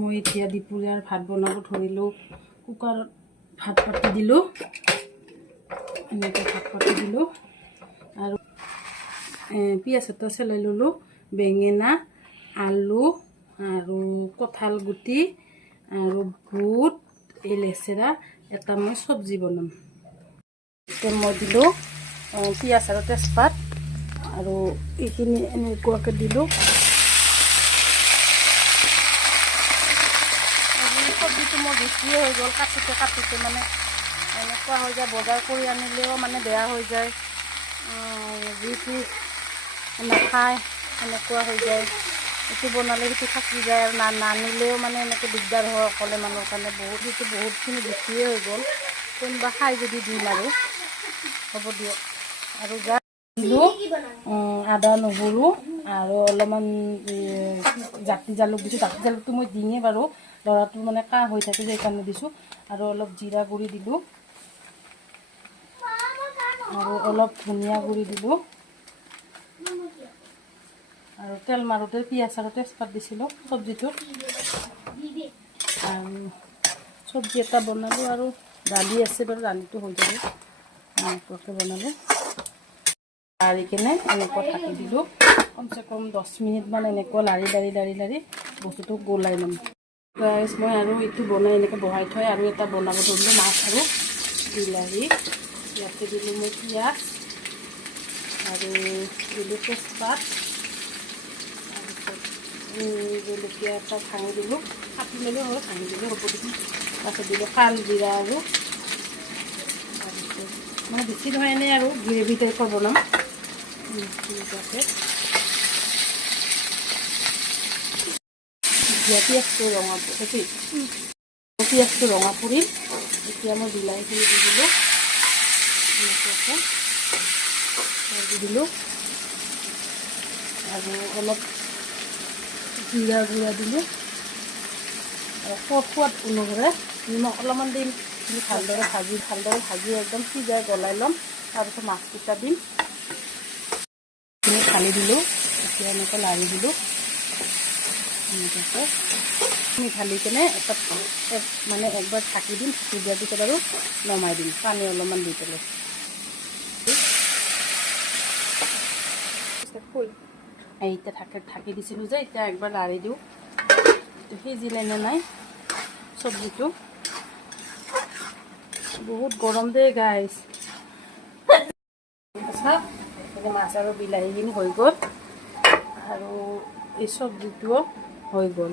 মই এতিয়া দুপৰীয়াৰ ভাত বনাব ধৰিলোঁ। কুকাৰত ভাত পাতি দিলোঁ, এনেকৈ ভাত পাতি দিলোঁ আৰু পিঁয়াজ এটা চেলাই ল'লোঁ, বেঙেনা, আলু আৰু কঁঠাল গুটি আৰু বুট, এই লেচেৰা এটা মই চব্জি বনাম। এতিয়া মই দিলোঁ পিঁয়াজ আৰু তেজপাত আৰু এইখিনি এনেকুৱাকৈ দিলোঁ। চব্জিটো মোৰ বেছিয়ে হৈ গ'ল, কাটোতে মানে এনেকুৱা হৈ যায়, বজাৰ কৰি আনিলেও মানে বেয়া হৈ যায়, যিটো নাখায় এনেকুৱা হৈ যায়। এইটো বনালে সেইটো থাকি যায় আৰু নানিলেও মানে এনেকৈ দিগদাৰ হয় অকলে মানুহৰ কাৰণে। বহুতখিনি বেছিয়ে হৈ গ'ল, কোনোবা খাই যদি দিম আৰু হ'ব দিয়ক। আৰু যা দিলোঁ আদা নহৰু আৰু অলপমান জাতি জালুক দিছোঁ। জাতি জালুকটো মই দিঙে বাৰু, ল'ৰাটো মানে কাহ হৈ থাকে যে সেইকাৰণে দিছোঁ। আৰু অলপ জিৰা গুড়ি দিলোঁ আৰু অলপ ধনিয়া গুড়ি দিলোঁ আৰু তেল মাৰোঁতে পিঁয়াজ আৰু তেজপাত দিছিলোঁ চব্জিটোত। আৰু চব্জি এটা বনালোঁ আৰু দালি আছে বাৰু, দালিটো হৈ যাব। এনেকুৱাকৈ বনালোঁ, লাৰি কিনে এনেকুৱা ঢাকি দিলোঁ। কমচে কম 10 মিনিটমান এনেকুৱা লাৰি বস্তুটো গলাই ল'ম। গাইছ, মই আৰু এইটো বনাই এনেকৈ বহাই থৈ আৰু এটা বনাব ধৰিলোঁ, মাছ আৰু বিলাহী। ইয়াতে দিলোঁ মই পিঁয়াজ আৰু দিলোঁ তেজপাত, তাৰপিছত জলকীয়া এটা ভাঙি দিলোঁ, কাটি ল'লোঁ হয়, ভাঙি দিলোঁ হ'ব দিছোঁ। তাৰপিছত দিলোঁ কাল জিৰা আৰু তাৰপিছত মানে বেছি নহয়, এনেই আৰু গ্ৰেভি টাইপৰ বনাম এনেকুৱাকৈ। পিঁয়াজটো ৰঙা পৰিল, এতিয়া মই বিলাহীখিনি দি দিলোঁ, এনেকুৱাকৈ দি দিলোঁ আৰু অলপ জিৰা গুড়া দিলোঁ আৰু সোৱাদ অনুসাৰে নিমখ অলপমান দিম। ভালদৰে ভাজি একদম সিজাই গলাই ল'ম। তাৰপিছত মাছকেইটা দিম, ঢালি দিলোঁ। এতিয়া এনেকৈ লাৰি দিলোঁ, এনেকুৱাকৈ ঢালি কিনে মানে একবাৰ ঢাকি দিম। ঢাকি দিয়াৰ পিছত আৰু নমাই দিম, পানী অলপমান দি পেলাই। এতিয়া ঢাকি দিছিলোঁ যে, এতিয়া একবাৰ লাৰি দিওঁ, সিজিলে নে নাই চব্জিটো। বহুত গৰম দেই গাইছ। মাছ আৰু বিলাহীখিনি হৈ গ'ল আৰু এই চব্জিটোও হৈ গ'ল।